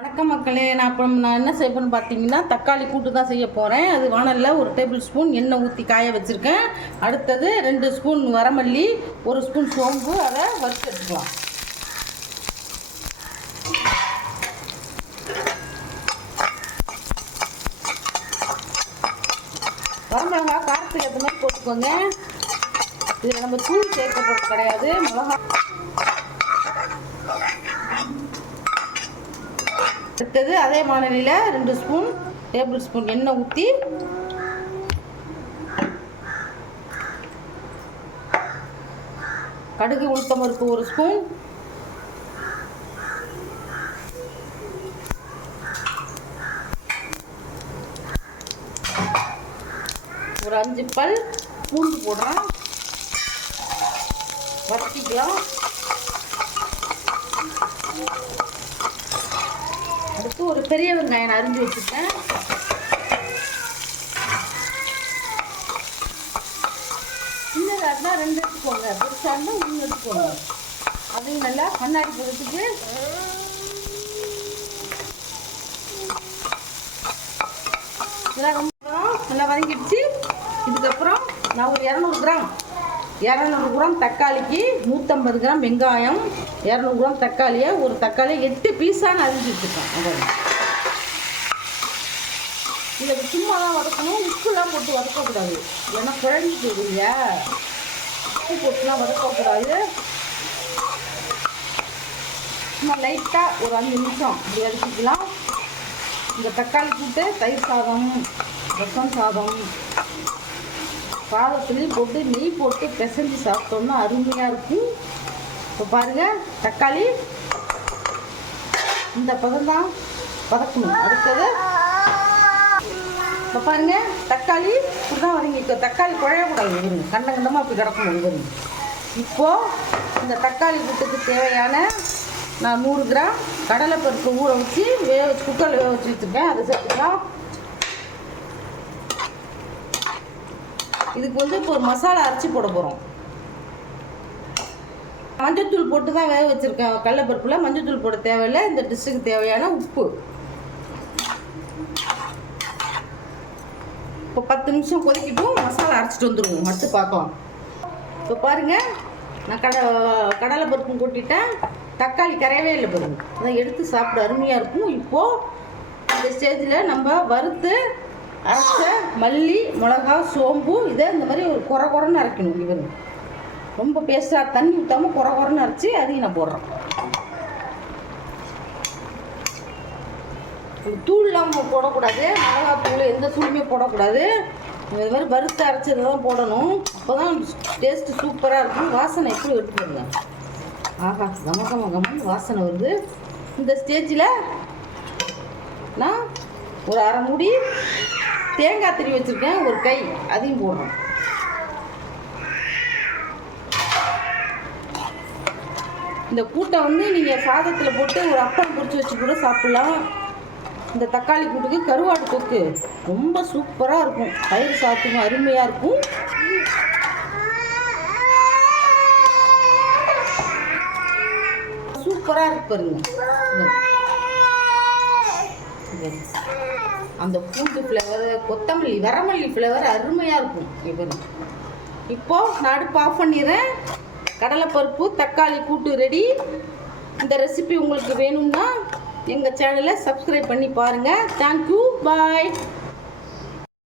வணக்கம் மக்களே. நான் என்ன செய்யணும்னு பார்த்தீங்கன்னா தக்காளி கூட்டு தான் செய்ய போகிறேன். அது வானலில் 1 டேபிள் ஸ்பூன் எண்ணெய் ஊற்றி காய வச்சுருக்கேன். அடுத்தது 2 ஸ்பூன் வரமல்லி, 1 ஸ்பூன் சோம்பு, அதை வறுத்து எடுத்துக்கலாம். வரமிளகா காரத்துக்கு ஏற்ற மாதிரி போட்டுக்கோங்க. இதில் நம்ம தூள் சேர்க்க போகிறது கிடையாது. மிளகா அடுத்தது அதே வானலியில் 2 டேபிள் ஸ்பூன் எண்ணெய் ஊற்றி கடுகு உளுத்தம் பருப்பு 1 ஸ்பூன், ஒரு 5 பல் பூண்டு போடுறோம், வதக்கிக்கலாம். அடுத்து ஒரு பெரிய வெங்காயம் அரிஞ்சு வச்சுருக்கேன். சின்னதாக இருந்தால் 2 எடுத்துக்கோங்க, பெருசாக இருந்தால் 3 எடுத்துக்கோங்க. அதையும் நல்லா கண்ணாடி பதத்துக்கு இதெல்லாம் ரொம்ப நல்லா வதங்கிடுச்சு. இதுக்கப்புறம் நான் ஒரு 200 கிராம் தக்காளிக்கு 150 கிராம் வெங்காயம், 200 கிராம் தக்காளியை ஒரு தக்காளியை 8 பீஸாக அரிஞ்சு வச்சுருக்கேன். இதை சும்மா தான் வதக்கணும், உப்புலாம் போட்டு வதக்கக்கூடாது, ஏன்னா குழஞ்சி போயிடுங்க. உப்பு போட்டுலாம் வதக்கக்கூடாது. சும்மா லைட்டாக ஒரு 5 நிமிஷம் இப்படி வதக்கிக்கலாம். இந்த தக்காளி கூட்டு தயிர் சாதம், ரசம் சாதம், சாதத்துலேயும் போட்டு நெய் போட்டு பிசைஞ்சு சாப்பிட்டோம்னா அருமையாக இருக்கும். இப்போ பாருங்கள், தக்காளி இந்த பதம் தான் வதக்கணும். அடுத்தது இப்போ பாருங்கள், தக்காளி இப்படி தான் வதங்கிக்கோ. தக்காளி குழையக்கூடாது, வருங்க கண்டமாக அப்படி கிடக்கணும் வருங்க. இப்போது இந்த தக்காளி கூட்டுக்கு தேவையான நான் 100 கிராம் கடலைப்பருப்பு ஊற வச்சு குக்கரில் வேக வச்சு வச்சுருக்கேன். அதை சேர்த்துக்கலாம். இதுக்கு இப்போ ஒரு மசாலா அரைச்சி போட போகிறோம். மஞ்சள்தூள் போட்டு தான் வேக வச்சுருக்கேன். கடலைப்பருப்பில் மஞ்சள்தூள் போட தேவையில்லை. இந்த டிஷ்ஷுக்கு தேவையான உப்பு. இப்போ 10 நிமிஷம் கொதிக்கிட்டும், மசாலா அரைச்சிட்டு வந்துடுவோம். அடுத்து பார்க்கலாம். இப்போ பாருங்கள், நான் கடலைப்பருப்பும் கொட்டிட்டேன். தக்காளி கரையவே இல்லை பாருங்க. அதை எடுத்து சாப்பிட அருமையாக இருக்கும். இப்போது இந்த ஸ்டேஜில் நம்ம வறுத்து அரைச்ச மல்லி, மிளகா, சோம்பு இதை இந்த மாதிரி ஒரு குறைன்னு அரைக்கணும். இவர் ரொம்ப பேஸ்டாக தண்ணி ஊற்றாமல் குறைன்னு அரைச்சி அதையும் நான் போடுறேன். தூள்லாம் போடக்கூடாது, மிளகாத்தூள் எந்த தூளுமே போடக்கூடாது. இது மாதிரி வறுத்து அரைச்சதை தான் போடணும். அப்போ தான் டேஸ்ட்டு சூப்பராக இருக்கும். வாசனை எப்படி எடுத்துருங்க. ஆஹா, கம வாசனை வருது. இந்த ஸ்டேஜில் நான் ஒரு அரை மூடி தேங்காய் திருவி வச்சுருக்கேன், ஒரு கை, அதையும் போடுறோம். இந்த கூட்டை நீங்கள் சாதத்தில் போட்டு ஒரு அப்பளம் பொரிச்சு வச்சு கூட சாப்பிட்லாம். இந்த தக்காளி கூட்டுக்கு கருவாடு தொக்கு ரொம்ப சூப்பராக இருக்கும். தயிர் சாப்பிட்டு அருமையாக இருக்கும். சூப்பராக இருக்கு பாருங்க. அந்த பூண்டு ஃப்ளேவர், கொத்தமல்லி, வரமல்லி ஃப்ளேவர் அருமையாக இருக்கும். இப்போது நான் அடுப்பு ஆஃப் பண்ணிடுறேன். கடலைப்பருப்பு தக்காளி கூட்டு ரெடி. இந்த ரெசிபி உங்களுக்கு வேணும்னா எங்கள் சேனலை சப்ஸ்கிரைப் பண்ணி பாருங்கள். தேங்க்யூ, பாய்.